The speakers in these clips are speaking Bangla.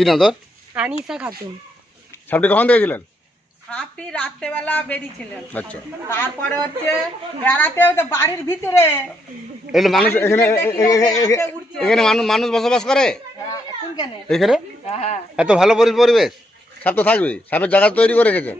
কি নাম তোর? আনিসা খাতুন। সাপটি কখন দেখেছিলেন রাত্রেবেলা বেরিয়েছিলেন। আচ্ছা। তারপরে হচ্ছে বেড়াতে হচ্ছে বাড়ির ভিতরে। এগুলো মানুষ এখানে এখানে মানুষ মানুষ বসবাস করে? হ্যাঁ, এখানে হ্যাঁ। এত ভালো পরি- পরিবেশ। সাপ তো থাকবেই। সাপের জায়গা তৈরি করে রেখেছেন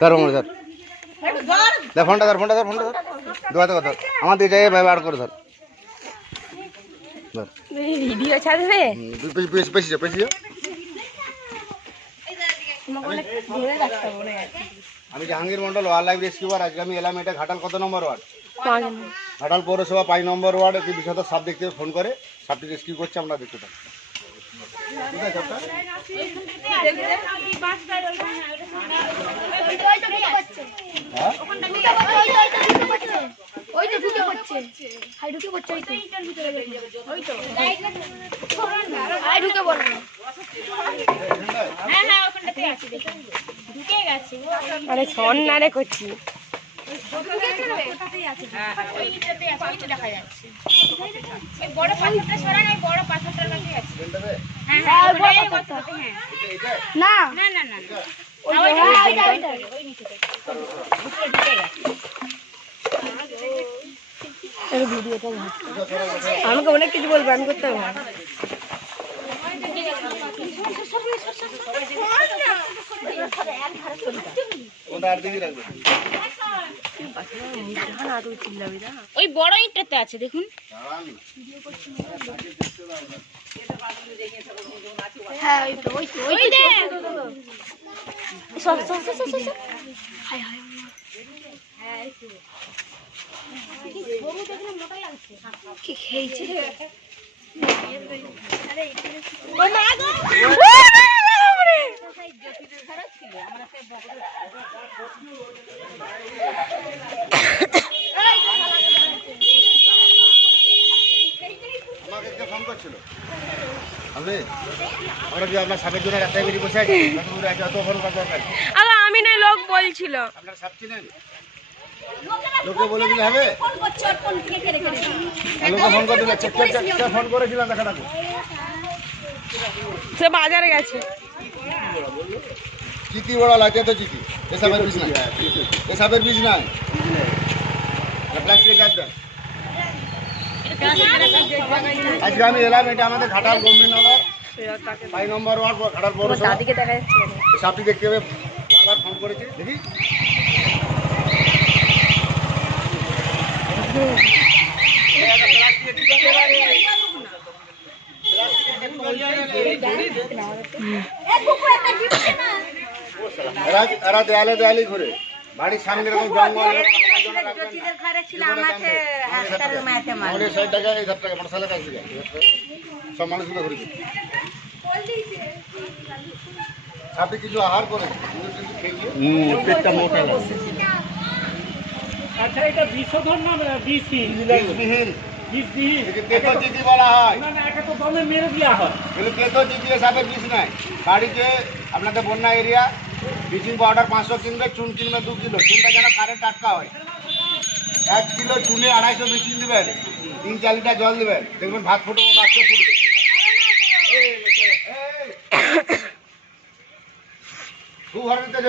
ধর একটু ফোনটা ধর ফোনটা ধর ফোনটা ধর। দোয়াতে কথা। আমার দিকে জায়গায় বার করে ধর। ভিডিও ছাড়বে পেছি- যা, পেছি যা। আমি Jahangir Mondal wildlife rescuer আজকে আমি এলাম এটা ঘাটাল কত নম্বর ওয়ার্ড? ঘাটাল পৌরসভা পাঁচ নম্বর ওয়ার্ড একটি বিষধর সাপ দেখতে ফোন করে সাপটি রেস্কিউ করছে আমরা দেখতে পাই কোথায় সাপটা? হ্যাঁ? ওই তো ঢুকে পড়ছে। হাই ঢুকে পড়ছে ওই তো হাই ঢুকে পড়বে আরে ছন না। রে করছি এখানটাতে? না। এটা, এটা? ওই যে, হ্যাঁ, ওইটা, ওইটা। এই ভিডিওটা আমাকে অনেক কিছু বলবে আমি করতে পারব না। ওই বড় ইটটাতে আছে দেখুন। হ্যাঁ ওই তো ওই তো হাই হাই কি খেয়েছে আমি না লোক বলছিল। আপনার সাপ চিনেন লোকে বলে দিলে হবে? লোকে ফোন করে দিলে কে- কে- কে- কে ফোন করেছিলাম দেখা রাখো সে বাজারে গেছে। চিঠি বড় লাগে তো চিঠি। এ সাপের বিষ নাই। এ সাপের বিষ নাই। প্লাস্টিক গাছ দেন। আজকে আমি এলাম এটা আমাদের ঘাটাল গম্ভীরনগর পাঁচ নম্বর ওয়ার্ড ঘাটাল পৌরসভা। দেখা সাপটি দেখতে হবে। বারবার ফোন করেছি। দেখি। এরা এরা দেয়ালে দেয়ালে ঘুরে। বাড়ির সামনে এরকম জঙ্গল। সব মানুষগুলো ঘুরে দিচ্ছে। কিছু আহার করে? পেটটা মোটা আচ্ছা এটা বিষধর না বিষি বিষবিহীন বিষবিহীন একে তেতোচিতি বলা হয়। না না একে তো দমে মেরে দেওয়া হয়। এগুলো তেতোচিতি সাপের বিষ নাই বাড়িতে আপনাদের বন্যা এরিয়া ব্লিচিং পাউডার পাঁচশো কিনবে চুন কিনবে দু কিলো। চুনটা যেন কারেন্ট টাটকা হয়। এক কিলো চুনে আড়াইশো ব্লিচিং দেবেন। তিন চার লিটার জল দেবেন। দেখবেন ভাত ফুটবে বাচ্চা ফুটবে। তেজ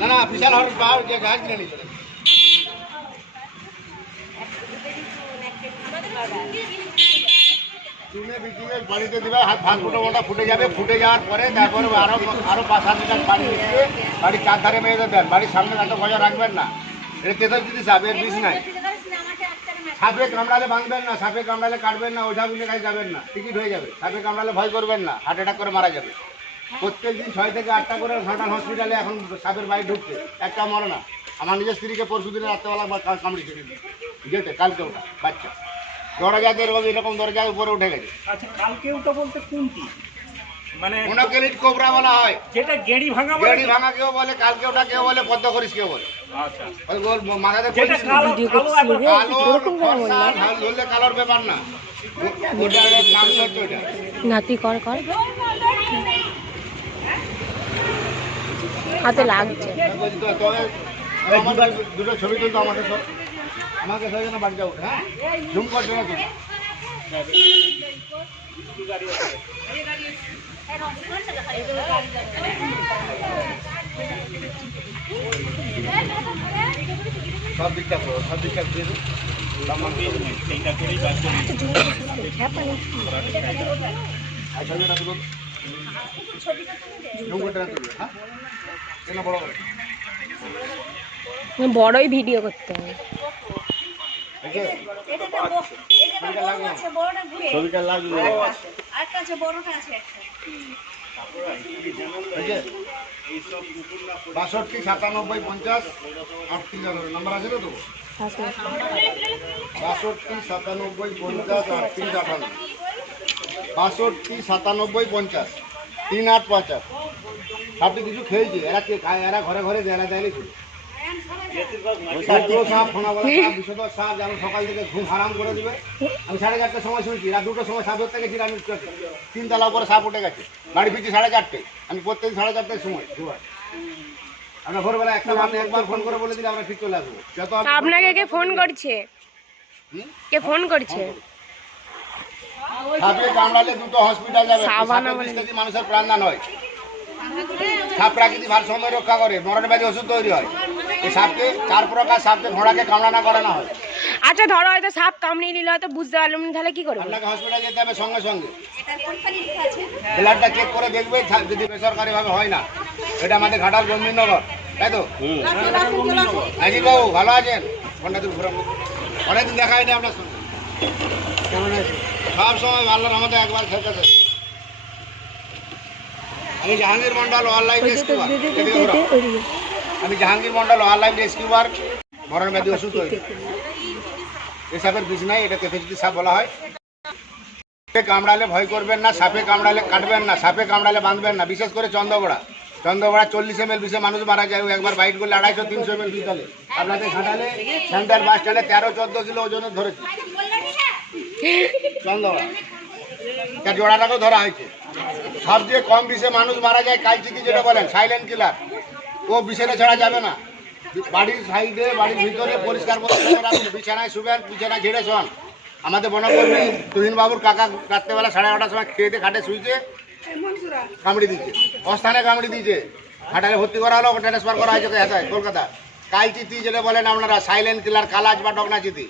না না বিশাল পাহাড় গাছ কিনে বাড়িতে দিবে হাত ভাত ফুটো মোটা ফুটে যাবে ফুটে যাওয়ার পরে তারপরে আরও আরও পাঁচ সাত লিটার পানি মিশিয়ে বাড়ির চার ধারে মেয়ে দেবেন বাড়ির সামনে এত গজা রাখবেন না। এটা তেতাল যদি সাপ এর বিষ নাই। সাপে কামড়ালে ভাঙবেন না সাপে কামড়ালে কাটবেন না ওঝা বুঝে কাছে যাবেন না টিকিট হয়ে যাবে। সাপে কামড়ালে ভয় করবেন না হার্ট অ্যাটাক করে মারা যাবে। প্রত্যেক দিন ছয় থেকে আটটা করে ঘাটাল হসপিটালে এখন সাপের বাড়ি ঢুকছে। একটা মরে না। আমার নিজের স্ত্রীকে পরশু দিনে রাত্রেবেলা কামড়িয়েছে গেটে কালকে ওটা বাচ্চা। দরজাতে এরকম এরকম দরজার উপরে উঠে গেছে। আচ্ছা কালকে ওটা বলতে কোনটি? মানে মোনোকেলিট কোবরা বলা হয়। যেটা গেড়ি ভাঙা বলে গেড়ি ভাঙা কেউ বলে কালকে ওটা কেউ বলে পদ্ম করিস কেউ বলে। আচ্ছা। ওই গোল মাথাতে যেটা কালো কালো একবার কালো ফর্সা, ধরলে কালোর ব্যাপার না। হচ্ছে ওটা নাতি কর কর। হাতে লাগছে। দুটো ছবি তুলতো সব। আমাকে জন্য বাড়ি যাব। হ্যাঁ? ঝুম করছে না সব দিকটা করো সব দিয়ে দিও। আর ছবিটা তুলো, হ্যাঁ? বড়ই ভিডিও করতে হবে। লাগল। বাষট্টি, সাতানব্বই, পঞ্চাশ, আটত্রিশ নম্বর আছে তো? বাষট্টি, সাতানব্বই, পঞ্চাশ, আটত্রিশ আঠান্ন বাষট্টি, সাতানব্বই, পঞ্চাশ। তিন, আট পঞ্চাশ আপনি কিছু খেয়েছি এরা কে? খায় এরা ঘরে ঘরে দেয় এরা দেয়নি সকাল থেকে ঘুম হারাম করে দিবে। আমি সাড়ে চারটার সময় শুনছি রাত দুটোর সময় সাপ ধরতে গেছি আমি তিনতলা উপরে সাপ উঠে গেছে। বাড়ি ফিরছি সাড়ে চারটে। আমি প্রত্যেক সাড়ে চারটার সময়। দুবার আমরা ভোরবেলা একটা আপনি একবার ফোন করে বলে দিলে আমরা ঠিক চলে আসব। যত আপনাকে কে ফোন করছে? কে ফোন করছে? সাপে কামড়ালে দুটো হসপিটাল যাবে। সাবানা সাপের বলে- বিষ সাপ প্রাকৃতিক ভারসাম্য রক্ষা করে মরণ ব্যাধি ওষুধ তৈরি হয়। এই সাপকে চার প্রকার সাপকে ঘোড়াকে কামড়ানো করানো হয়। আচ্ছা ধরো হয়তো সাপ কামড়িয়ে নিলে হয়তো বুঝতে পারলাম না তাহলে কি করব? আপনাকে হসপিটাল যেতে হবে সঙ্গে সঙ্গে। ব্লাডটা চেক করে দেখবে যদি বেসরকারি ভাবে হয় না। এটা আমাদের ঘাটাল গম্ভীরনগর তাই তো? নাজির বাবু ভালো আছেন? তুমি ঘুরাবো অনেকদিন দেখা হয়নি আপনার সঙ্গে। কেমন আছেন? সব সময় আল্লাহর আমাদের একবার খেতেছে আমি জাহাঙ্গীর মন্ডল অনলাইন রেস্কিউবার আমি জাহাঙ্গীর মন্ডল অনলাইন রেস্কিউবার মরণ ব্যাধি ওষুধ সাপের বিষ নাই এটা তেফেজিতি সাপ বলা হয়। সাপে কামড়ালে ভয় করবেন না সাপে কামড়ালে কাটবেন না সাপে কামড়ালে বাঁধবেন না। বিশেষ করে চন্দ্রগোড়া। চন্দ্রগোড়া চল্লিশ এম এল বিষে মানুষ মারা যায় একবার বাইট করলে আড়াইশো তিনশো এম এল বিষ চলে আপনাদের ঘাটালে সেন্ট্রাল বাস স্ট্যান্ডে তেরো চোদ্দ কিলো ওজনের ধরেছি। চন্দ্রগোড়া। তার জোড়াটাকেও ধরা হয়েছে। সবচেয়ে কম বিষে মানুষ মারা যায় কালচিতি যেটা বলেন সাইলেন্ট কিলার ও বিষেরে ছাড়া যাবে না। বাড়ির সাইডে, বাড়ির ভিতরে পরিষ্কার বিছানায় শুবেন, বিছানায় ঝেড়ে শোন আমাদের বনকর্মী তুহিন বাবুর কাকা রাত্রেবেলা সাড়ে নটার সময় খেয়েতে খাটে শুইছে, কামড়ি দিচ্ছে। অস্থানে কামড়ি দিয়েছে। হাটালে ভর্তি করা হলো ট্রান্সফার করা হয়েছে কলকাতা কালচিতি যেটা বলেন আপনারা সাইলেন্ট কিলার কালাজ বা ডগনা চিতি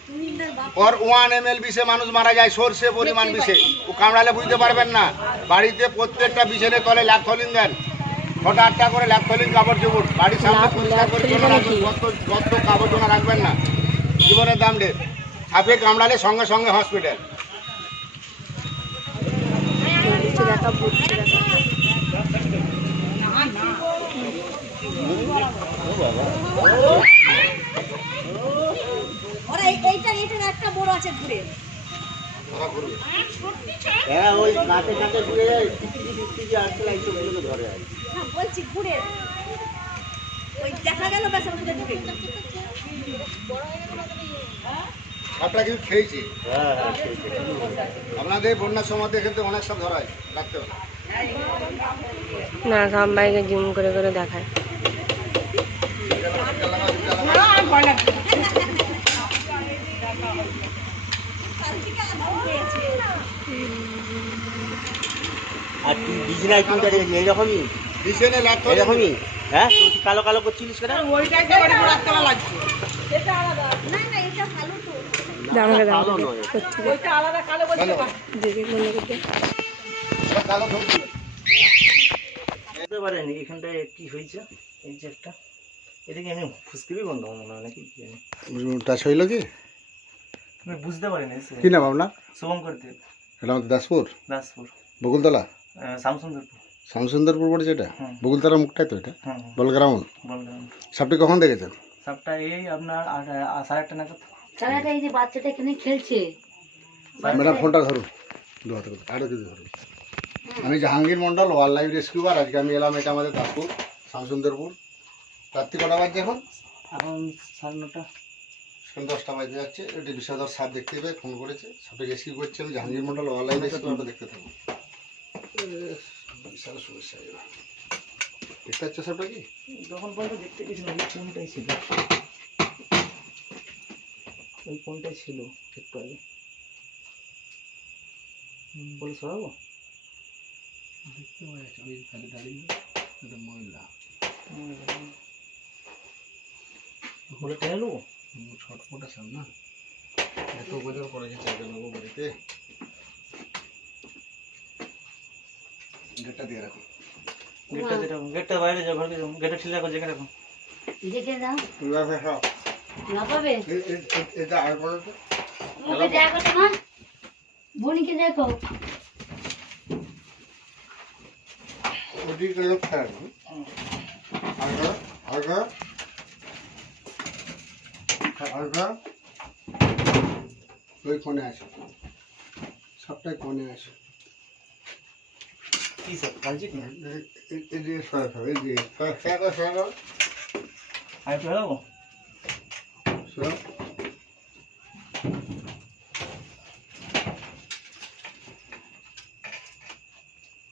ওর ওয়ান এম এল বিষে মানুষ মারা যায় সর্ষে পরিমাণ বিষে ও কামড়ালে বুঝতে পারবেন না বাড়িতে প্রত্যেকটা বিষের তলে ল্যাপথলিন দেন ছটা আটটা করে ল্যাপথলিন কাপড় চোপড় বাড়ির সামনে পরিষ্কার পরিচ্ছন্ন রাখুন গত কাপড় জোনা রাখবেন না জীবনের দাম রে সাপে কামড়ালে সঙ্গে সঙ্গে হসপিটাল ওরা এই- এইটা এইটার একটা বড় আছে ঘুরে। হ্যাঁ ওই কাছে কাছে ঘুরে যায় টিকি টিকি আসতে লাগছে ওগুলোকে ধরে আর হ্যাঁ, বলছি ঘুরে। ওই দেখা গেল ব্যাস ওখানে ঢুকে আপনারা কিন্তু খেয়েছি। হ্যাঁ হ্যাঁ ঠিক আপনাদের বন্যার সময় কিন্তু অনেক সব ধরা হয় রাখতে হবে না সবাইকে জুম করে করে দেখায়। আর তুই বিছনায় কোনটা রেখেছিস এইরকমই? হ্যাঁ তুই কালো কালো করছিলিস কেন ওইটাই তো রাত্রেবেলা লাগছে। না না এটা ভালো তো আমাকে দাও। কালো নয়। করছি ওইটা আলাদা কালো বলছে ভালো দেখে মনে করতে। কালো ধরছি এখানটায় কি হয়েছে? এই যে একটা। এটাকে আমি ফুসকিবি বন্ধ মনে হয় নাকি কি টাচ হইল কি? আমি বুঝতে পারিনি কি নাম আপনার? শুভঙ্কর দেব এটা আমাদের দাসপুর? দাসপুর। বকুলতলা? শামসুন্দরপুর শামসুন্দরপুর পড়েছে এটা। বকুলতলা মুখটাই তো এটা। হ্যাঁ বলগ্রাউন্ড সাপটি কখন দেখেছেন? সবটা এই আপনার সাড়ে আটটা নাগাদ। চালাটা এই যে বাচ্চাটা এখানে খেলছে। ম্যাডাম ফোনটা ধরুন। দু হাতে করে, আরও কিছু ধরুন। আমি জাহাঙ্গীর মন্ডল ওয়াইল্ড লাইফ রেস্কিউবার। আজকে আমি এলাম এটা আমাদের দাসপুর শামসুন্দরপুর রাত্রি কটা বাজছে এখন? এখন সাড়ে নটা। এখন দশটা বাজতে যাচ্ছে। এটি বিষয়ধর সাপ দেখতে পেয়ে ফোন করেছে। সাপে রেস্কিউ করছে আমি। জাহাঙ্গীর মন্ডল লাইফ রেস্কিউবারটা দেখতে থাকব বিশাল সমস্যা এবার। দেখতে পাচ্ছ সাপটা কি? যখন পর্যন্ত দেখতে গেছিলাম ওই কোনটাই ছিল। ওই কোনটাই ছিল একটু আগে। বলে সরাবো বলে টেনে নেব? এত বছর করে গেছে জানাব বাড়িতে। গেটটা দিয়ে রাখো। গেটটা দিয়ে রাখুন গেটটা বাইরে যাও ঘরকে যাও গেটটা ঠিক রাখো যেখানে রাখো। দেখে এইভাবে সব না পাবে? এটা আর বলো তো? ওকে দেখো তো মা বোনকে দেখো। ওদিকে লোক থাকবে আগে আগে আগে ওই কোণে আছে। সবটাই কোণে আছে। কি স্যার কালজি কি এদিকে সরা সব এদিকে সরা সরা সরা আর একটু হেলাবো সরা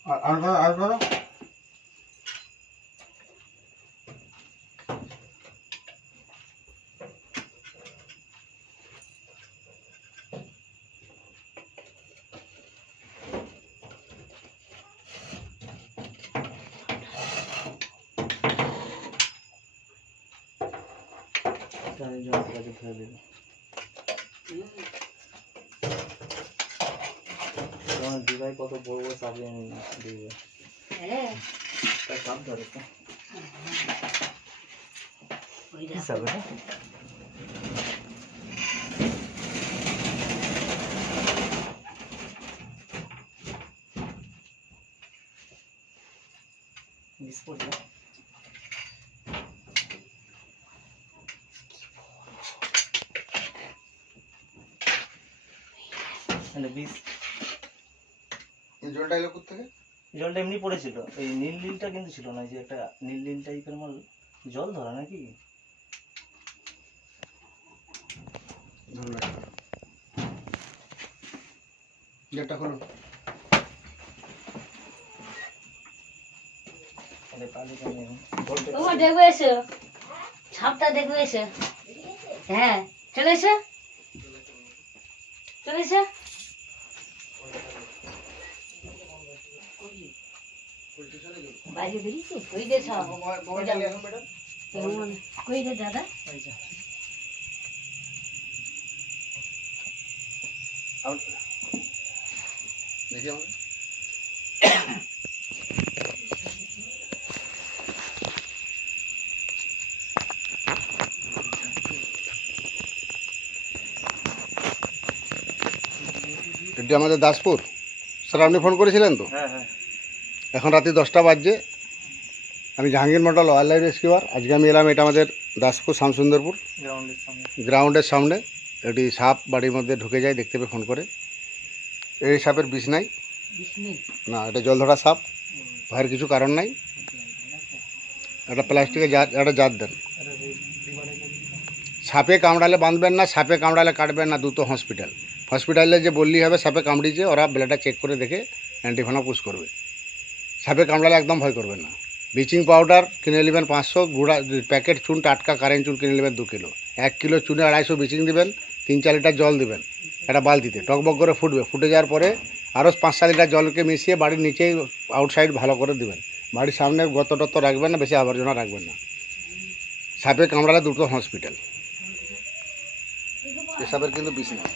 আর আর করো, আর করো তাই জন্য কাজে ফেলে দেবে তোমার দিদাই কত বড় বড় সাজিয়ে দিবে হ্যাঁ তার সাপ ধরে তো ওই কি দেখো সাপ এটা বিস্ফোট না? মানে এই জলটা এলো কোথেকে জলটা এমনি পড়েছিল। এই নীল নীলটা কিন্তু ছিল না যে একটা নীল নীল টাইপের মাল জল ধরা নাকি? গেটটা খোলো। এসো। দেখবে এসো। হ্যাঁ চলে এসো। চলে এসো। বাইরে বেরিয়েছি কই দে সব কই দে দাদা? দেখি আমাকে এটি আমাদের দাসপুর? স্যার আপনি ফোন করেছিলেন তো? হ্যাঁ হ্যাঁ। এখন রাতে দশটা বাজছে। আমি Jahangir Mondal wildlife rescuer. আজকে আমি এলাম এটা আমাদের দাসপুর শ্যামসুন্দরপুর গ্রাউন্ডের সামনে। গ্রাউন্ডের সামনে। একটি সাপ বাড়ির মধ্যে ঢুকে যায় দেখতে পেয়ে ফোন করে। এই সাপের বিষ নাই? না এটা জল ধরা সাপ। ভয়ের কিছু কারণ নাই। একটা প্লাস্টিকের জাত একটা জাত দেন। সাপে কামড়ালে বাঁধবেন না সাপে কামড়ালে কাটবেন না দুটো হসপিটাল। হসপিটালে যে বললি হবে সাপে কামড়িয়েছে ওরা ব্লাডটা চেক করে দেখে অ্যান্টিভেনা পুশ করবে। সাপে কামড়ালে একদম ভয় করবেন না। ব্লিচিং পাউডার কিনে নেবেন পাঁচশো, গুঁড়া, প্যাকেট চুন, টাটকা কারেন্ট চুন কিনে নেবেন দু কিলো। এক কিলো চুনে আড়াইশো ব্লিচিং দিবেন, তিন চার লিটার জল দেবেন, একটা বালতিতে। টকবক করে ফুটবে। ফুটে যাওয়ার পরে আরও পাঁচ সাত লিটার জলকে মিশিয়ে বাড়ির নিচেই আউটসাইড ভালো করে দেবেন। বাড়ির সামনে গত টত রাখবেন না, বেশি আবর্জনা রাখবেন না। সাপে কামড়ালে দুটো হসপিটাল এসবের কিন্তু বিষ নেই।